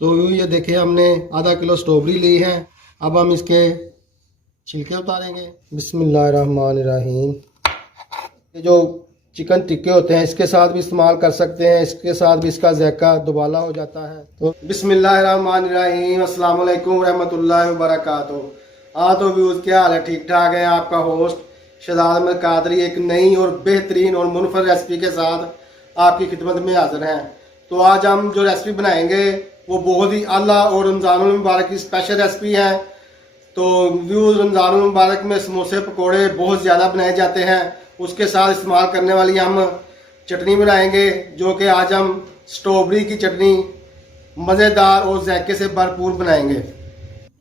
तो ये देखिए हमने आधा किलो स्ट्रॉबेरी ली है। अब हम इसके छिलके उतारेंगे। बिस्मिल्लाहिर्रहमानिर्रहीम। ये जो चिकन टिक्के होते हैं इसके साथ भी इस्तेमाल कर सकते हैं, इसके साथ भी इसका ज़ायका दुबाला हो जाता है। तो बिस्मिल्लाहिर्रहमानिर्रहीम, अस्सलाम वालेकुम रहमतुल्लाहि व बरकातुहू। हाँ तो व्यूज़ क्या हाल है, ठीक ठाक है। आपका होस्ट शहजाद अहमद कादरी एक नई और बेहतरीन और मुनफरद रेसिपी के साथ आपकी खिदमत में हाजिर हैं। तो आज हम जो रेसिपी बनाएंगे वो बहुत ही आला और रमज़ानुल मुबारक की स्पेशल रेसिपी है। तो व्यूज़ रमज़ानुल मुबारक में समोसे पकोड़े बहुत ज़्यादा बनाए जाते हैं, उसके साथ इस्तेमाल करने वाली हम चटनी बनाएंगे जो कि आज हम स्ट्रॉबेरी की चटनी मज़ेदार और जायके से भरपूर बनाएंगे।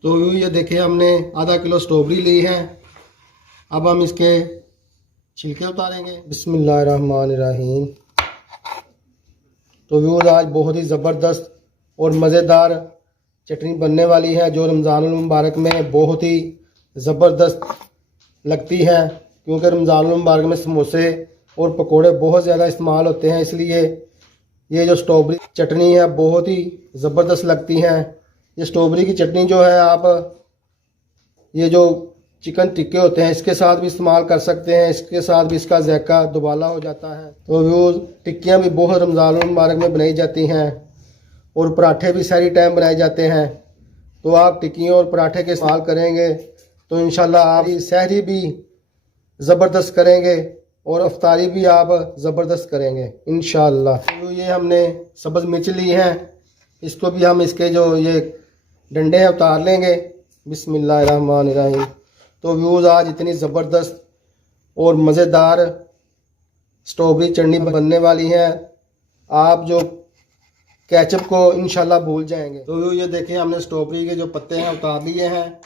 तो ये देखिए हमने आधा किलो स्ट्रॉबेरी ली है। अब हम इसके छिलके उतारेंगे। बिस्मिल्लाहिर्रहमानिर्रहीम। तो व्यूज़ आज बहुत ही ज़बरदस्त और मज़ेदार चटनी बनने वाली है जो रमज़ानुल मुबारक में बहुत ही ज़बरदस्त लगती है, क्योंकि रमज़ानुल मुबारक में समोसे और पकोड़े बहुत ज़्यादा इस्तेमाल होते हैं, इसलिए ये जो स्ट्रॉबेरी चटनी है बहुत ही ज़बरदस्त लगती है। ये स्ट्रॉबेरी की चटनी जो है आप ये जो चिकन टिक्के होते हैं इसके साथ भी इस्तेमाल कर सकते हैं, इसके साथ भी इसका ज़ायका दुबाला हो जाता है। तो वो टिक्कियाँ भी बहुत रमज़ानुल मुबारक में बनाई जाती हैं और पराठे भी सारी टाइम बनाए जाते हैं। तो आप टिक्कियों और पराठे के इस्तेमाल करेंगे तो इंशाल्लाह आप सहरी भी ज़बरदस्त करेंगे और अफ्तारी भी आप ज़बरदस्त करेंगे इंशाल्लाह। तो ये हमने सब्ज़ मिर्च ली है, इसको भी हम इसके जो ये डंडे हैं उतार लेंगे। बिस्मिल्लाहिर्रहमानिर्रहीम। तो व्यूज़ आज इतनी ज़बरदस्त और मज़ेदार स्ट्रॉबेरी चटनी बनने वाली है, आप जो केचप को इंशाल्लाह भूल जाएंगे। तो ये देखिए हमने स्ट्रॉबेरी के जो पत्ते हैं उतार लिए हैं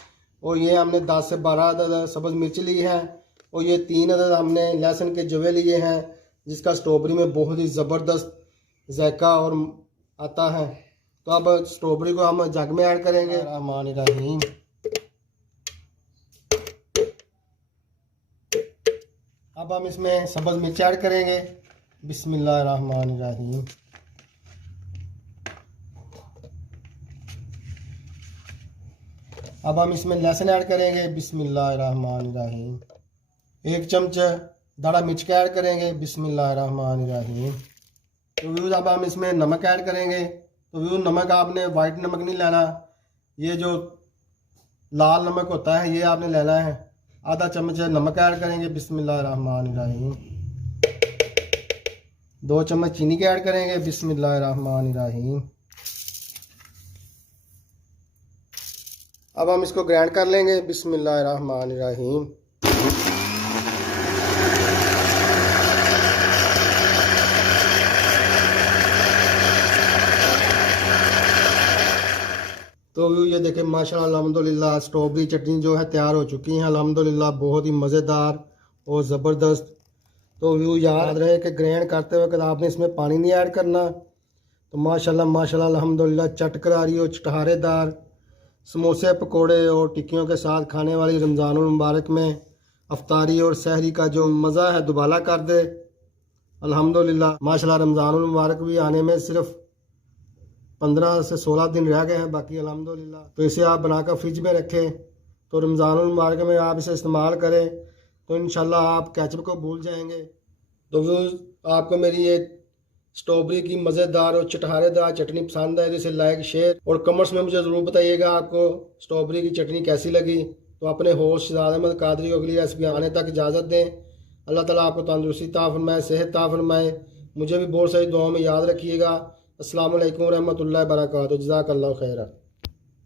और ये हमने 10 से 12 अदद सब्ज़ मिर्च ली है और ये 3 अदद हमने लहसुन के जवे लिए हैं, जिसका स्ट्रॉबेरी में बहुत ही ज़बरदस्त जायका और आता है। तो अब स्ट्रॉबेरी को हम जग में ऐड करेंगे। रहमानिर्रहीम। अब हम इसमें सब्ज़ मिर्च ऐड करेंगे। बिस्मिल्लाहिर्रहमानिर्रहीम। अब हम इसमें लहसुन ऐड करेंगे। बिस्मिल्लाहिर्रहमानिर्रहीम। 1 चम्मच दाढ़ा मिर्च का ऐड करेंगे। बिस्मिल्लाहिर्रहमानिर्रहीम। तो व्यूज़ अब हम इसमें नमक ऐड करेंगे। तो व्यूज़ नमक आपने वाइट नमक नहीं लेना, ये जो लाल नमक होता है ये आपने लेना है। आधा चम्मच नमक ऐड करेंगे। बिस्मिल्लाहिर्रहमानिर्रहीम। 2 चम्मच चीनी के ऐड करेंगे। बिस्मिल्लाहिर्रहमानिर्रहीम। अब हम इसको ग्राइंड कर लेंगे। बिस्मिल्लाहिर्रहमानिर्रहीम। तो ये देखें माशाल्लाह अल्हम्दुलिल्लाह स्ट्रॉबेरी चटनी जो है तैयार हो चुकी है अल्हम्दुलिल्लाह, बहुत ही मज़ेदार और ज़बरदस्त। तो व्यू याद रहे कि ग्राइंड करते वक्त आपने इसमें पानी नहीं ऐड करना। तो माशाल्लाह माशाल्लाह अल्हम्दुलिल्लाह चटकरारी और चटहारेदार समोसे पकोड़े और टिक्कियों के साथ खाने वाली रमज़ानुल मुबारक में अफ्तारी और सहरी का जो मज़ा है दुबाला कर दे अल्हम्दुलिल्लाह। माशाल्लाह रमज़ानुल मुबारक भी आने में सिर्फ 15 से 16 दिन रह गए हैं बाकी अल्हम्दुलिल्लाह। तो इसे आप बनाकर फ्रिज में रखें, तो रमज़ानुल मुबारक में आप इसे इस्तेमाल करें तो इंशाल्लाह आप केचप को भूल जाएंगे। तो आपको मेरी ये स्ट्रॉबेरी की मज़ेदार और चटहारेदार चटनी पसंद है तो इसे लाइक शेयर और कमेंट्स में मुझे ज़रूर बताइएगा आपको स्ट्रॉबेरी की चटनी कैसी लगी। तो अपने होस्ट शहजाद अहमद कादरी को अगली रेसिपी आने तक इजाज़त दें। अल्लाह ताला आपको तंदुरुस्ती अता फरमाए, सेहत अता फरमाए। मुझे भी बहुत सारी दुआओं में याद रखिएगा। अस्सलामु अलैकुम रहमतुल्लाहि व बरकातुहू। जज़ाकल्लाहु खैरा।